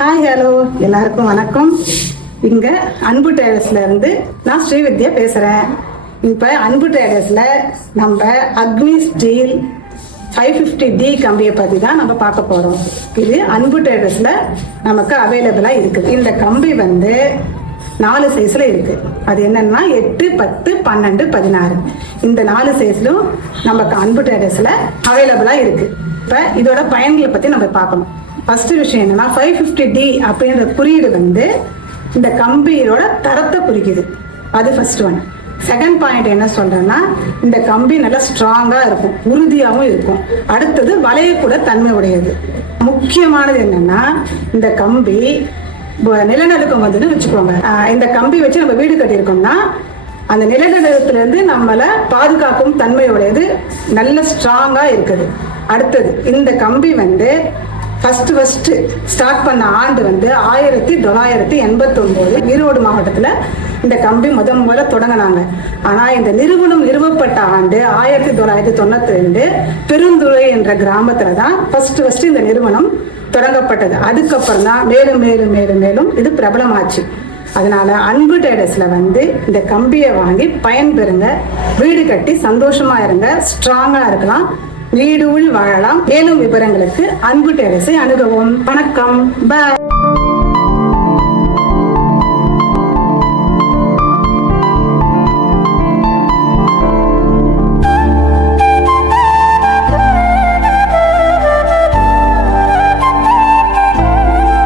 Hi hello எல்லாருக்கும் வணக்கம். இங்க அன்பு டேடர்ஸ்ல இருந்து நான் ஸ்ரீவித்யா பேசுறேன். இப்ப அன்பு டேடர்ஸ்ல நம்ம அக்னி ஸ்டீல் 550D கம்பியை பத்தி தான் நம்ம பார்க்க போறோம். இது அன்பு டேடர்ஸ்ல நமக்கு அவைலபிளா இருக்குது. இந்த கம்பி 4 சைஸ்ல இருக்கு. அது என்னன்னா 8, 10, 12, 16 இந்த 4 சைஸ்லும் நமக்கு அன்பு டேடர்ஸ்ல அவைலபிளா இருக்கு. இப்ப இதோட பயன்களை பத்தி நம்ம பார்க்கணும். ஃபர்ஸ்ட் விஷயம் என்னன்னா 550D அப்படின்ற குறியீடு இந்த கம்பியோட தரத்தை குறிக்குது. அது ஃபர்ஸ்ட் ஒன். செகண்ட் பாயிண்ட் என்ன சொல்றேன்னா, இந்த கம்பி நல்லா ஸ்ட்ராங்கா இருக்கும், உறுதியாகவும் இருக்கும். அடுத்தது வளையக்கூட தன்மை உடையது. முக்கியமானது என்னன்னா, இந்த கம்பி நிலநடுக்கம் வச்சுக்கோங்க. இந்த கம்பி வச்சு நம்ம வீடு கட்டியிருக்கோம்னா அந்த நிலநடுக்கத்துல இருந்து நம்மளை பாதுகாக்கும் தன்மையுடையது, நல்ல ஸ்ட்ராங்கா இருக்குது. அடுத்தது இந்த கம்பி ஃபர்ஸ்ட் ஸ்டார்ட் பண்ண ஆண்டு 1989 ஈரோடு மாவட்டத்துல இந்த கம்பி முதல்ல தொடங்கினாங்க. ஆனா இந்த நிறுவனம் நிறுவப்பட்ட ஆண்டு 1992 பெருந்துறை என்ற கிராமத்துல தான் ஃபர்ஸ்ட் இந்த நிறுவனம் தொடங்கப்பட்டது. அதுக்கப்புறம் தான் மேலும் மேலும் மேலும் மேலும் இது பிரபலமாச்சு. அதனால அன்பு டேடர்ஸ்ல இந்த கம்பியை வாங்கி பயன்பெறுங்க. வீடு கட்டி சந்தோஷமா இருங்க, ஸ்ட்ராங்கா இருக்கலாம், நீடூழி வாழலாம். மேலும் விவரங்களுக்கு அன்பு டேடர்ஸை அணுகவும். வணக்கம், பாய்.